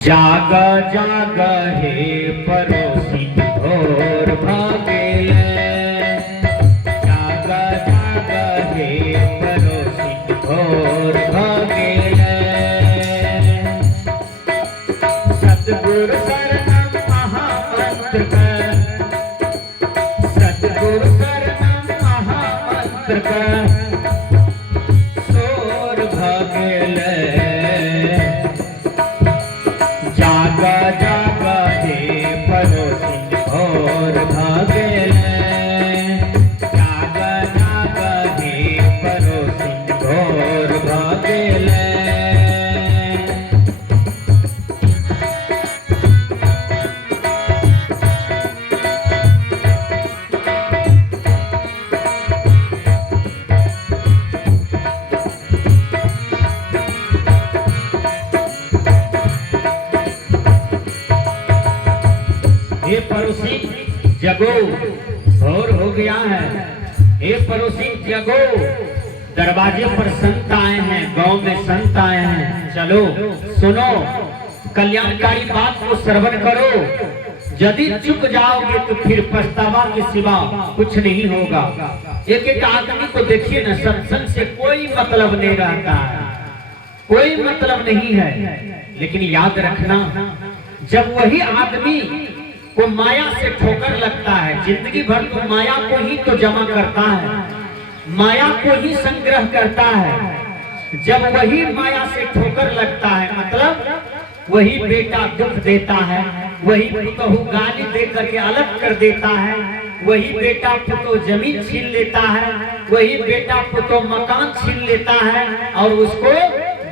जाग जाग हे परोसी भोर भागेले। जाग जाग हे परोसी भोर भागेले। सतगुरु शरणम महामंत्र कर, सतगुरु शरणम महामंत्र कर सोर भागेले। जागा जागा हे परोसी भोर भागेले। जागा जागा हे परोसी भोर भागेले। हे पड़ोसी जगो, भोर हो गया है। हे पड़ोसी जगो, दरवाजे पर संत आए हैं, गांव में संत आए हैं। चलो सुनो, कल्याणकारी बात को श्रवण करो। यदि चुक जाओगे तो फिर पछतावा के सिवा कुछ नहीं होगा। एक एक आदमी को देखिए ना, सत्संग से कोई मतलब नहीं रहता है, कोई मतलब नहीं है। लेकिन याद रखना, जब वही आदमी को माया से ठोकर लगता है, जिंदगी भर तो माया को ही तो जमा करता है, माया को ही संग्रह करता है। जब वही माया से ठोकर लगता है, मतलब वही बेटा दुख देता है, वही पुतहु गाली दे करके अलग कर देता है, वही बेटा पुतो जमीन छीन लेता है, वही बेटा पुतो मकान छीन लेता है और उसको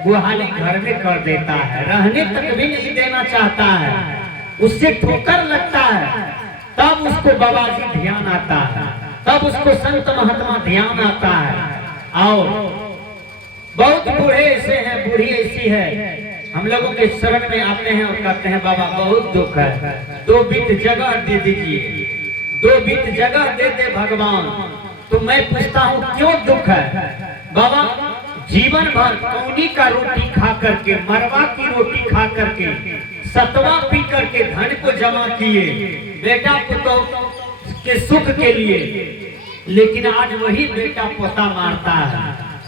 गुहाली घर में कर देता है, रहने तक भी नहीं देना चाहता है। उससे ठोकर लगता है, तब उसको बाबाजी ध्यान आता है, तब उसको संत महात्मा ध्यान आता है। और बहुत बूढ़े ऐसे हैं, बूढ़ी ऐसी है, हम लोगों के शरण में आते हैं और कहते हैं बाबा बहुत दुख है, 2 बीत जगह दे दीजिए, 2 बीत जगह दे दे भगवान। तो मैं पूछता हूँ क्यों दुख है बाबा? जीवन भर कौनी का रोटी खा करके, मरवा की रोटी खा करके, सतवा पी करके धन को जमा किए बेटा पुतों के सुख के लिए, लेकिन आज वही बेटा पोता मारता है,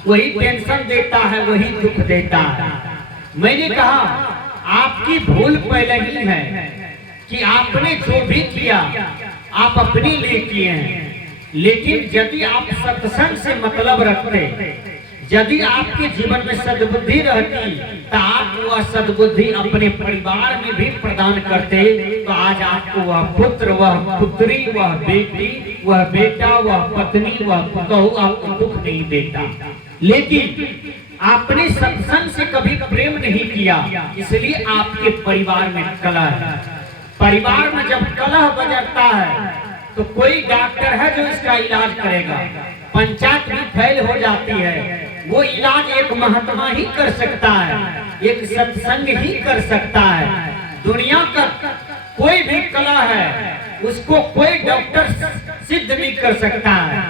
वही टेंशन देता है, वही दुख देता है। मैंने कहा आपकी भूल पहले ही है कि आपने जो भी किया आप अपने लिए किए हैं, लेकिन यदि आप सत्संग से मतलब रखते, यदि आपके जीवन में सद्बुद्धि रहती तो आप वह सद्बुद्धि अपने परिवार में भी प्रदान करते, तो आज आपको वह पुत्र, वह पुत्री, वह बेटी, वह बेटा, वह पत्नी, वह पुतहु आपको दुख नहीं देता। लेकिन आपने सत्संग से कभी प्रेम नहीं किया, इसलिए आपके परिवार में कलह है। परिवार में जब कलह बजता है तो कोई डॉक्टर है जो इसका इलाज करेगा, पंचायत भी फेल हो जाती है, वो इलाज एक महात्मा ही कर सकता है, एक सत्संग ही कर सकता है। दुनिया का कोई भी कला है उसको कोई डॉक्टर सिद्ध नहीं कर सकता है,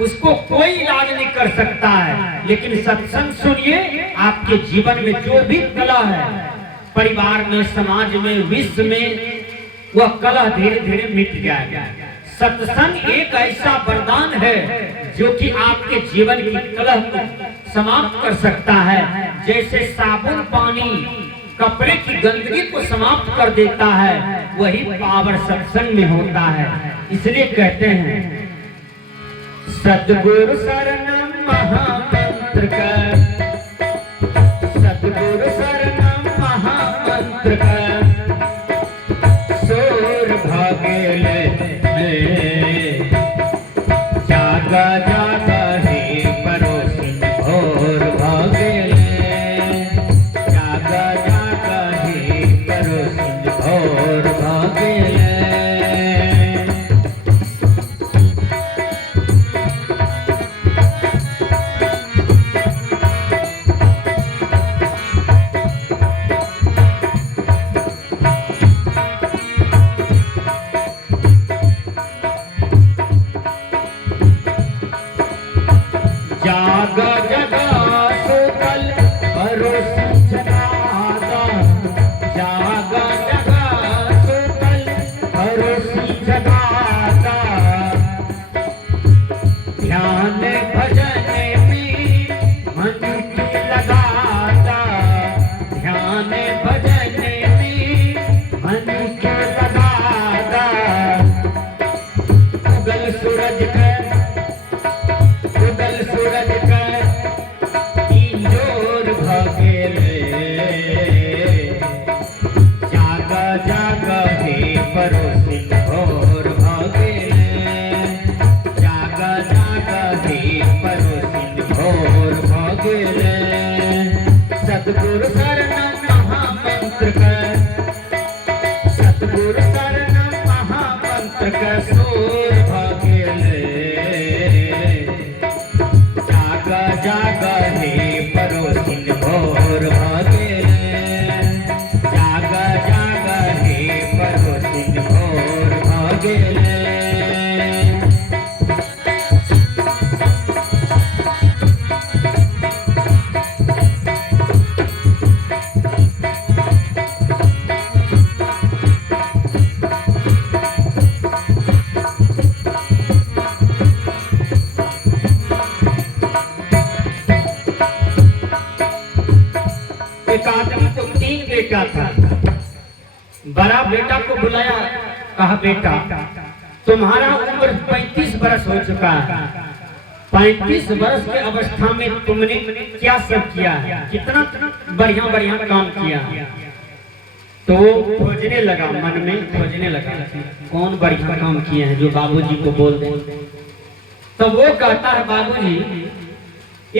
उसको कोई इलाज नहीं कर सकता है। लेकिन सत्संग सुनिए, आपके जीवन में जो भी कला है, परिवार में, समाज में, विश्व में, वह कला धीरे धीरे मिट जाएगा। सत्संग एक ऐसा वरदान है जो कि आपके जीवन की कलह को समाप्त कर सकता है। जैसे साबुन पानी कपड़े की गंदगी को समाप्त कर देता है, वही पावर सत्संग में होता है। इसलिए कहते हैं सतगुरु शरणम महामंत्र कर, सतगुरु शरणम महामंत्र कर सोर भागेले। जागा जागा हे परोसी भोर भागेले। जागा जागा हे परोसी भोर भागेले। मंत्र का सतगुरु शरणम महामंत्र का सूर भगेले जाग जाग हे परोसिन भोर भगेले जाग जाग हे परोसिन भोर भगेले। एक आदमी को 3 बेटा था। बड़ा बेटा को बुलाया, कहा बेटा तुम्हारा उम्र 35 वर्ष हो चुका है, 35 वर्ष के अवस्था में तुमने क्या सब किया, कितना बढ़िया बढ़िया काम किया। तो वो खोजने लगा, मन में खोजने लगा कौन बढ़िया काम किए हैं जो बाबूजी को बोल दे। तो वो कहता है बाबूजी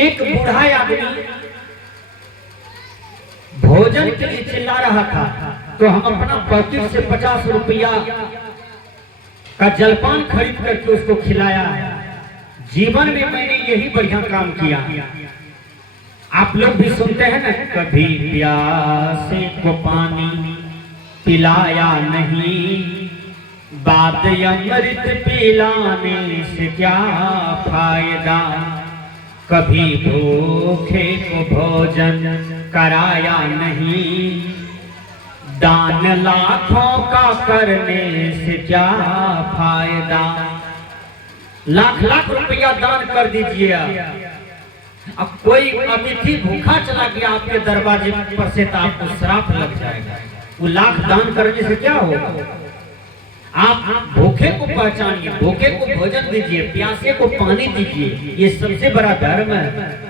एक बूढ़ा आदमी भोजन के लिए चिल्ला रहा था, तो हम अपना पॉकेट से 50 रुपया का जलपान खरीद करके उसको खिलाया। जीवन में मैंने यही बढ़िया काम किया। आप लोग भी सुनते हैं ना, कभी प्यासे को पानी पिलाया नहीं, बाद अमृत पिलाने से क्या फायदा, कभी भूखे को भोजन कराया नहीं, दान लाखों का करने से क्या फायदा। लाख लाख रुपया दान कर दीजिए। अब कोई अतिथि भूखा चला गया आपके दरवाजे पर से तो आपको श्राप लग जाएगा। वो लाख दान करने से क्या होगा। आप भूखे को पहचानिए, भूखे को भोजन दीजिए, प्यासे को पानी दीजिए, ये सबसे बड़ा धर्म है।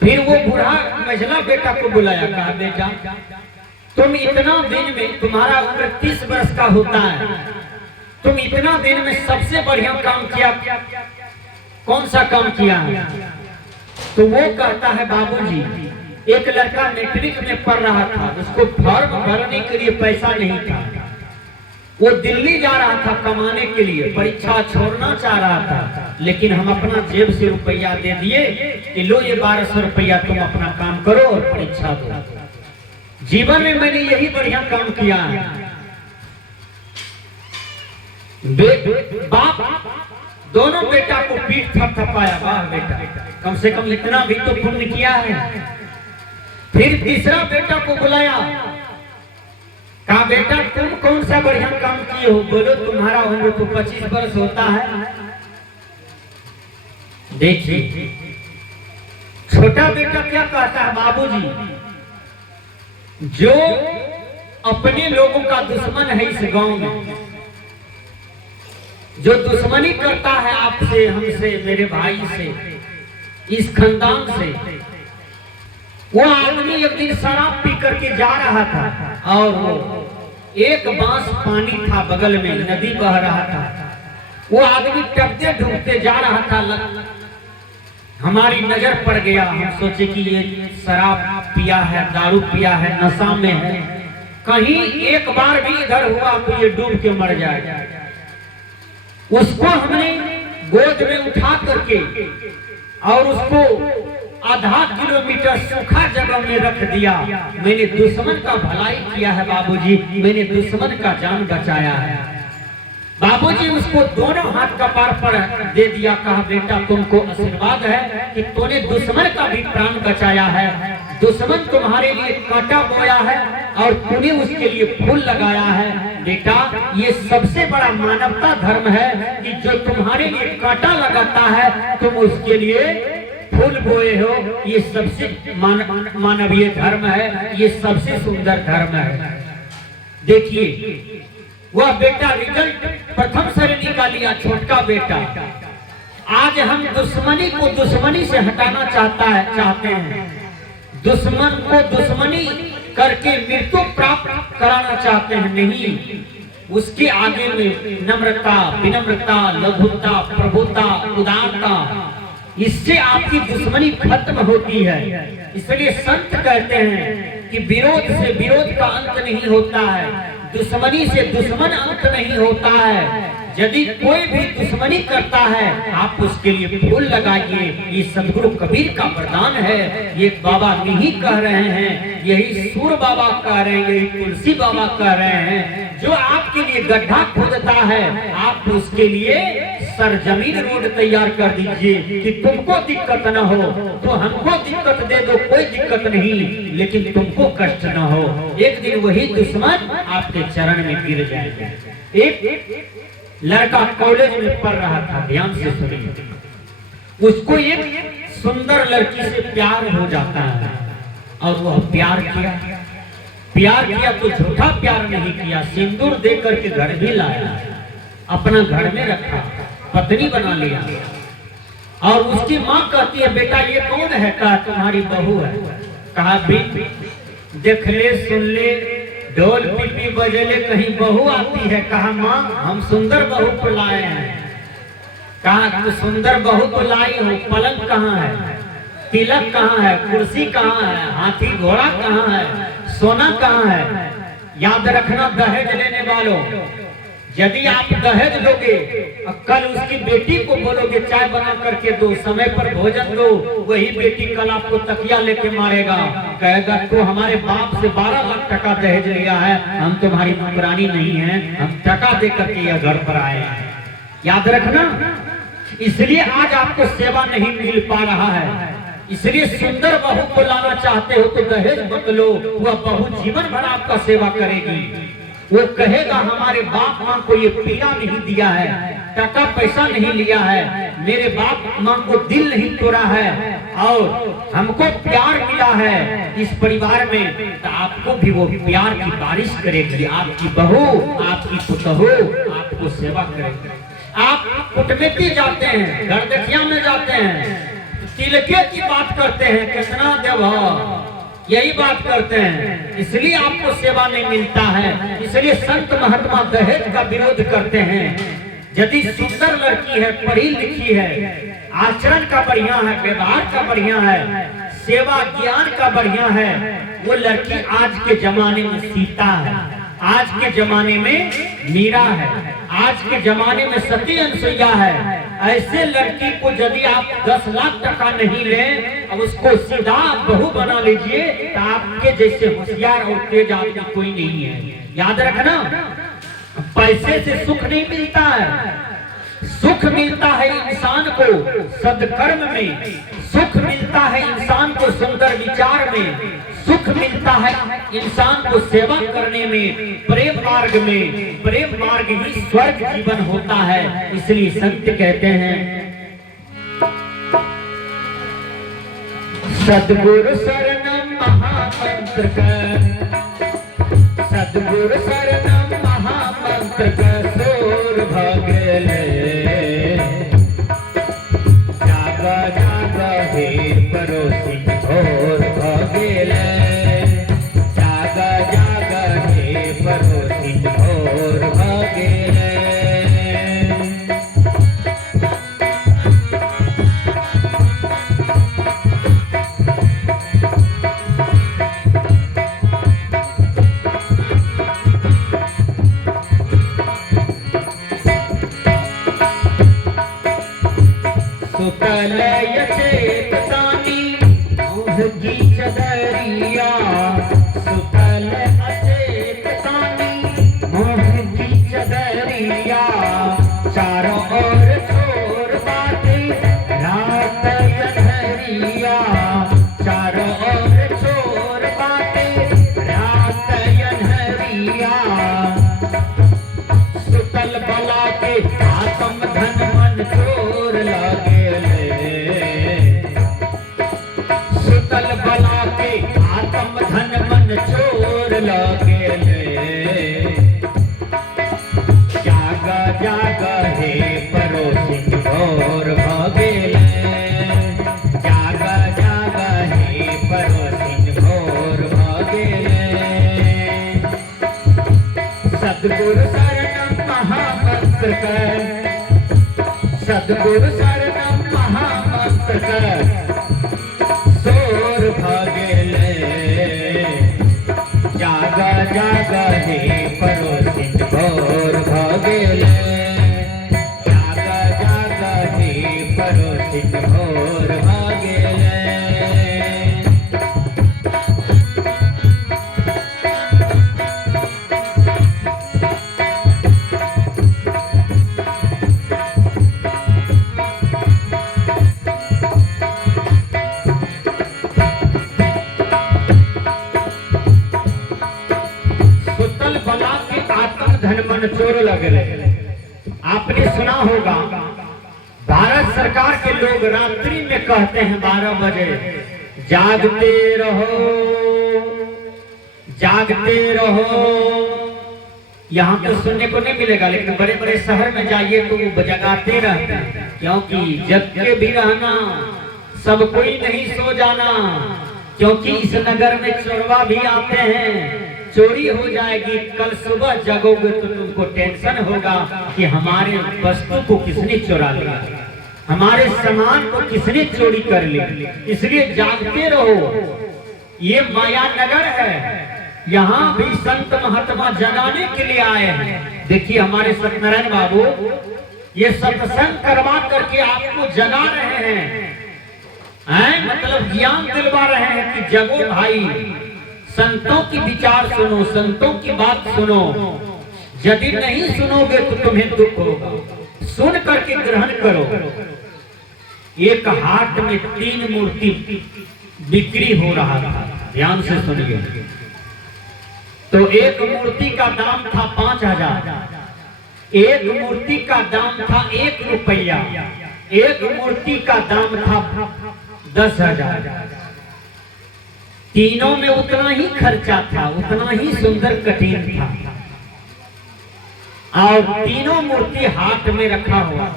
फिर वो बूढ़ा मझला बेटा को बुलाया, कहा बेटा तुम इतना दिन में, तुम्हारा उम्र 30 वर्ष का होता है, तुम इतना दिन में सबसे बढ़िया काम किया, कौन सा काम किया है। तो वो कहता है बाबूजी एक लड़का मैट्रिक में पढ़ रहा था, उसको फॉर्म भरने के लिए पैसा नहीं था, वो दिल्ली जा रहा था कमाने के लिए, परीक्षा छोड़ना चाह रहा था, लेकिन हम अपना जेब से रुपया दे दिए कि लो ये 1200 रुपया तुम अपना काम करो और परीक्षा दो। जीवन में मैंने यही बढ़िया काम किया है। बाप दोनों बेटा को पीठ थपथपाया, वाह बेटा कम से कम इतना भी तो पुण्य किया है। फिर तीसरा बेटा को बुलाया, कहा बेटा तुम कौन सा बढ़िया काम किए हो, बोलो तुम्हारा उम्र तो 25 वर्ष होता है। देखिए छोटा बेटा क्या कहता है, बाबूजी जो अपने लोगों का दुश्मन है इस गांव में, जो दुश्मनी करता है आपसे, हमसे, मेरे भाई से, इस खानदान से, वो आदमी एक दिन शराब पी करके जा रहा था और वो एक बांस पानी था बगल में, नदी बह रहा था, वो आदमी टपते ढूंढते जा रहा था, हमारी नजर पड़ गया। हम सोचे कि ये शराब पिया है, दारू पिया है, नशा में है, कहीं एक बार भी इधर हुआ तो ये डूब के मर जाएगा। उसको हमने गोद में उठा करके और उसको आधा किलोमीटर सूखा जगह में रख दिया। मैंने दुश्मन का भलाई किया है बाबूजी, मैंने दुश्मन का जान बचाया है। बाबूजी उसको दोनों हाथ कपार पर दे दिया, कहा बेटा तुमको आशीर्वाद है कि तूने दुश्मन का भी प्राण बचाया है। दुश्मन तुम्हारे लिए कांटा बोया है और तूने उसके लिए फूल लगाया है। बेटा ये सबसे बड़ा मानवता धर्म है कि जो तुम्हारे लिए कांटा लगाता है तुम उसके लिए फूल बोए हो। ये सबसे मानवीय धर्म है, ये सबसे सुंदर धर्म है। देखिए वह बेटा रिजल्ट प्रथम श्रेणी निकालिया, छोटका बेटा। आज हम दुश्मनी को दुश्मनी से हटाना चाहते हैं, दुश्मन को दुश्मनी करके मृत्यु प्राप्त कराना चाहते हैं। नहीं, उसके आगे में नम्रता, विनम्रता, लघुता, प्रभुता, उदारता, इससे आपकी दुश्मनी खत्म होती है। इसलिए संत कहते हैं कि विरोध से विरोध का अंत नहीं होता है, दुश्मनी से दुश्मन अंत नहीं होता है। यदि कोई भी दुश्मनी करता है आप उसके लिए फूल लगाइए। ये सदगुरु कबीर का वरदान है। ये बाबा नहीं कह रहे हैं, यही सूर बाबा कह रहे हैं, यही तुलसी बाबा कह रहे हैं। जो आपके लिए गड्ढा खोदता है आप उसके लिए सरजमीन रोड तैयार कर दीजिए कि तुमको दिक्कत न हो। तो हमको दिक्कत दे दो, कोई दिक्कत नहीं, लेकिन तुमको कष्ट न हो। एक दिन वही दुश्मन आपके चरण में गिर जाएगा। एक लड़का कॉलेज में पढ़ रहा था, ध्यान से सुनिए। उसको एक सुंदर लड़की से प्यार हो जाता है और वह प्यार किया तो झूठा प्यार नहीं किया, सिंदूर दे करके घर भी लाया, अपना घर में रखा, पत्नी बना लिया। और उसकी माँ कहती है बेटा ये कौन है? कहा तुम्हारी बहू है। कहा भी देख ले सुन ले, ढोल पिपी बजले कहीं बहू आती है। कहा माँ हम सुंदर बहू को लाए हैं। कहा तू सुंदर बहू को लाई हो, पलंग कहाँ है, तिलक कहाँ है, कुर्सी कहाँ है, हाथी घोड़ा कहाँ है, सोना कहाँ है? याद रखना दहेज लेने वालों, यदि आप दहेज दोगे कल उसकी बेटी को बोलोगे चाय बना करके दो, समय पर भोजन दो, वही बेटी कल आपको तकिया लेके मारेगा, कहेगा तो हमारे बाप से 12 लाख टका दहेज लिया है, हम तुम्हारी नौकरानी नहीं है, हम टका दे करके यह घर पर आए हैं। याद रखना, इसलिए आज आपको सेवा नहीं मिल पा रहा है। इसलिए सुंदर बहू को लाना चाहते हो तो दहेज मत लो, वह बहू जीवन भर आपका सेवा करेगी। वो कहेगा हमारे बाप माँ को ये पीड़ा नहीं दिया है, टका पैसा नहीं लिया है, मेरे बाप माँ को दिल नहीं तोड़ा है और हमको प्यार मिला है इस परिवार में, तो आपको भी वो प्यार की बारिश करेगी। आपकी बहू, आपकी पुतहू आपको सेवा करेगी। आप कुटमिती जाते हैं, गरदखिया में जाते हैं, तिलके की बात करते हैं, कितना देव यही बात करते हैं, इसलिए आपको सेवा नहीं मिलता है। इसलिए संत महात्मा दहेज का विरोध करते हैं। यदि सुंदर लड़की है, पढ़ी लिखी है, आचरण का बढ़िया है, व्यवहार का बढ़िया है, सेवा ज्ञान का बढ़िया है, वो लड़की आज के जमाने में सीता है, आज के जमाने में मीरा है, आज के जमाने में सती अनुसुईया है। ऐसे लड़की को यदि आप 10 लाख टका नहीं ले और उसको सीधा बहू बना लीजिए तो आपके जैसे होशियार और तेज आदमी कोई नहीं है। याद रखना, पैसे से सुख नहीं मिलता है, सुख मिलता है इंसान को सदकर्म में, सुख मिलता है इंसान को सुंदर विचार में, सुख मिलता है इंसान को सेवा करने में, प्रेम मार्ग में। प्रेम मार्ग ही स्वर्ग जीवन होता है। इसलिए संत कहते हैं सद्गुरु शरणम महामंत्र कर, सद्गुरु शरणम महामंत्र कर सोर भगले, जागा जागा हे परोसी घोर भगले, जागा जागा हे परोसी घोर भगले। सुतल यचेतानी मोहगी चदरिया, सुतल अचेतानी मोहगी चदरिया, चारों ओर छोर बाटे रात अंधरिया, चारों ओर छोर बाटे रात अंधरिया, सुतल बला के आत्म धन मन चोर लागे, सुतल बला के आत्म धन मन चोर लागे, जागा जागा हे परोसी घोर भगेले, जागा जागा हे परोसी घोर भगेले। सद्गुरु शरणम महामंत्र कर, सद्गुरु शरणम महामंत्र कर सोर भगेले, जाग हे परोसिन भोर भगेले, जाग जाग हे परोसिन भोर भगेले। चोर लगले। आपने सुना होगा भारत सरकार के लोग रात्रि में कहते हैं 12 बजे जागते रहो, जागते रहो। यहाँ तो सुनने को नहीं मिलेगा, लेकिन बड़े बड़े शहर में जाइए तो वो जगाते रहते हैं, क्योंकि जग के भी रहना, सब कोई नहीं सो जाना, क्योंकि इस नगर में चोरवा भी आते हैं, चोरी हो जाएगी। कल सुबह जगोगे तो तुमको टेंशन होगा कि हमारे वस्तु को किसने चुरा लिया, हमारे सामान को किसने चोरी कर लिया। इसलिए जागते रहो। ये माया नगर है, यहाँ भी संत महात्मा जगाने के लिए आए हैं। देखिए हमारे सत्यनारायण बाबू ये सत्संग करवा करके आपको जगा रहे हैं, मतलब ज्ञान दिलवा रहे हैं कि जगो भाई, संतों की विचार सुनो, संतों की बात सुनो। यदि नहीं सुनोगे तो तुम्हें दुख होगा, सुन करके ग्रहण करो। एक हाट में 3 मूर्ति बिक्री हो रहा था, ध्यान से सुनिए। तो एक मूर्ति का दाम था 5000, एक मूर्ति का दाम था 1 रुपया, एक मूर्ति का दाम था 10,000। तीनों में उतना ही खर्चा था, उतना ही सुंदर कठिन था, और तीनों मूर्ति हाथ में रखा हुआ।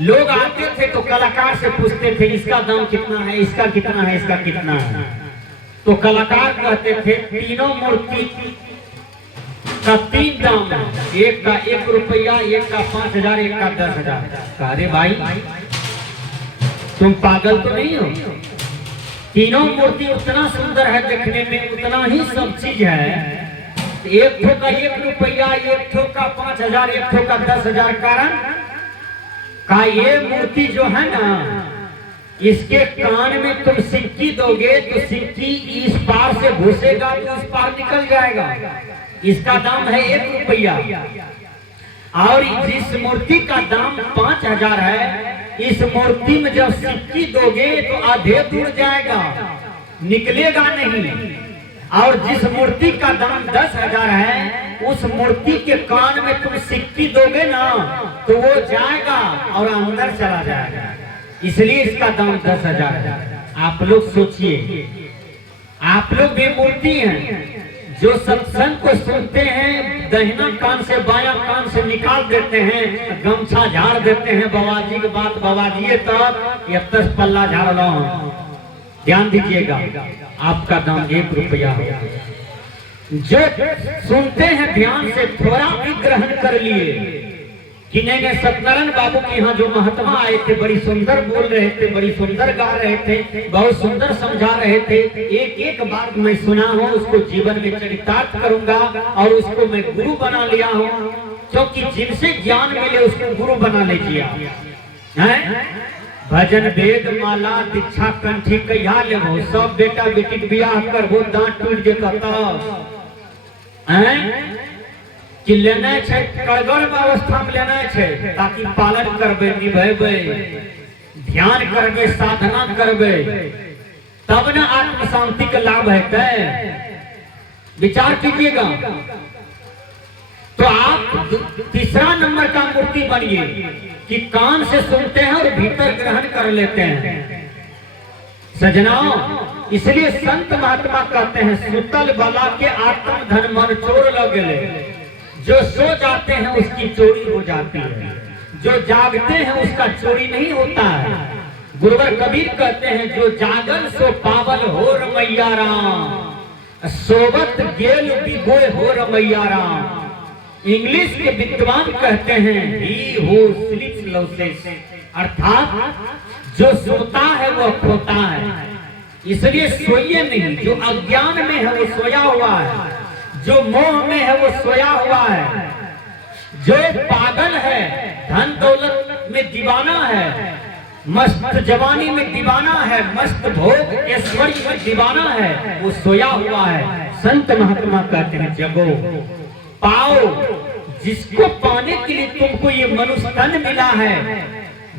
लोग आते थे तो कलाकार से पूछते थे इसका दाम कितना है, इसका कितना है, इसका कितना है। तो कलाकार कहते थे तीनों मूर्ति का 3 दाम है, एक का 1 रुपया, एक का 5000, एक का 10,000। अरे भाई तुम पागल तो नहीं हो? तीनों मूर्ति उतना सुंदर है देखने में, उतना ही सब चीज है। एक ठो का 1 रुपया, एक ठो का 5000, एक ठो का 10,000। कारण का ये मूर्ति जो है ना, इसके कान में तुम सिक्की दोगे तो सिक्की इस पार से घुसेगा तो इस पार निकल जाएगा। इसका दाम है 1 रुपया, और जिस मूर्ति का दाम 5000 है, इस मूर्ति में जब सिक्की दोगे तो आधे दूर जाएगा, निकलेगा नहीं। और जिस मूर्ति का दाम 10,000 है, उस मूर्ति के कान में तुम सिक्की दोगे ना तो वो जाएगा और अंदर चला जाएगा। इसलिए इसका दाम 10,000 है। आप लोग सोचिए, आप लोग भी मूर्ति हैं जो सत्संग को सुनते हैं, दाहिना कान से बायां कान से निकाल देते हैं, गमछा झाड़ देते हैं, बाबाजी की बात बाबाजी तक ये 10 पल्ला झाड़ लो। ध्यान दीजिएगा, आपका दाम 1 रुपया है। जो सुनते हैं ध्यान से थोड़ा भी ग्रहण कर लिए कि नहीं सत्यनारायण बाबू के यहाँ जो महात्मा आए थे बड़ी सुंदर बोल रहे थे, बड़ी सुंदर गा रहे थे, बहुत सुंदर समझा रहे थे। एक एक बात मैं सुना हूँ, उसको जीवन में चरितार्थ करूंगा और उसको मैं गुरु बना लिया हूँ, क्योंकि जिनसे ज्ञान मिले उसको गुरु बना लीजिए। भजन वेद माला दीक्षा कंठी कहिया ले हो, सब बेटा बेटी के बियाह कर वो दांत टूट जेता कि लेना है, कड़गड़ अवस्था में लेना है, ताकि पालन करबे, निभेबे, ध्यान करबे, साधना करबे, तब न आत्म शांति का लाभ है। विचार कीजिएगा। तो आप तीसरा नंबर का मूर्ति बनिए कि कान से सुनते हैं और भीतर ग्रहण कर लेते हैं। सजनाओ, इसलिए संत महात्मा कहते हैं सुतल बला के आत्म धन मन चोर लगे। जो सो जाते हैं उसकी चोरी हो जाती है, जो जागते हैं उसका चोरी नहीं होता है। गुरुवर कबीर कहते हैं जो जागल सो पावल हो रमैया राम, सोबत गेल बिगोय हो रमैया राम। इंग्लिश के विद्वान कहते हैं ही हु स्लीप्स लoses, अर्थात जो सोता है वह खोता है। इसलिए सोइए नहीं। जो अज्ञान में है वो सोया हुआ है, जो मोह में है वो सोया हुआ है, जो पागल है, धन दौलत में दीवाना है, मस्त जवानी में दीवाना है, मस्त भोग ऐश्वर्य में दीवाना है, वो सोया हुआ है। संत महात्मा कहते हैं जगो, पाओ। जिसको पाने के लिए तुमको ये मनुष्य तन मिला है,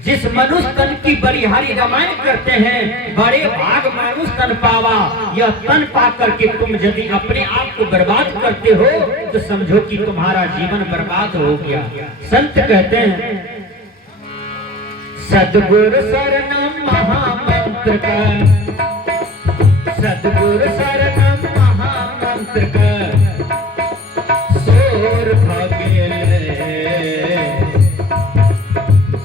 जिस मनुष्य तन की बड़िहारी रामायण करते हैं, बड़े भाग मनुष्य तन पावा। यह तन पा करके तुम यदि अपने आप को बर्बाद करते हो तो समझो कि तुम्हारा जीवन बर्बाद हो गया। संत कहते हैं सद्गुरु शरणम महामंत्र का, सद्गुरु शरणम महामंत्र का सोर भगेल।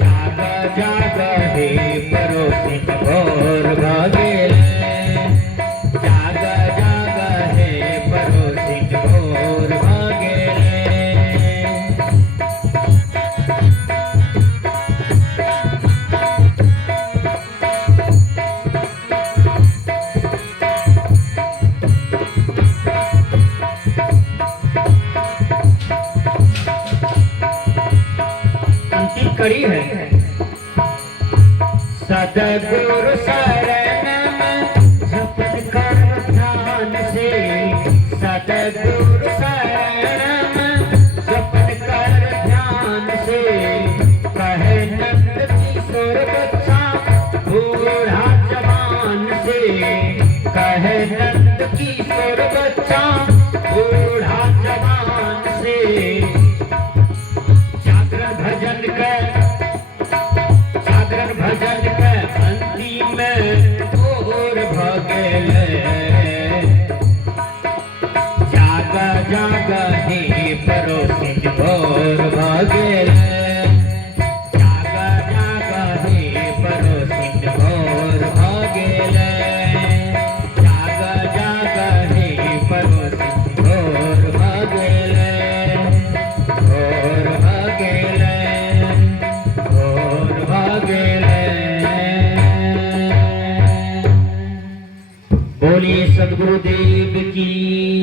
जागा जागा हे परोसित भोर भगेल, जागा जागा हे परोसित भोर भगेल। कड़ी है सद्गुरु शरणम जपन कर ध्यान से, सद्गुरु शरणम जपन कर ध्यान से। कहे नंद किशोर बच्चा बूढ़ा जवान से, कहे नंद किशोर बच्चा बूढ़ा जवान से। जागरण भजन के अंतिम भोर भगेल, जागा जागा हे परोसित भोर भगेल, जागा जागा हे परोसित भोर भगेल, जागा जागा हे परोसित भोर भगेल, भोर भगेल, भोर भगेल। बोलिए सद्गुरुदेव की।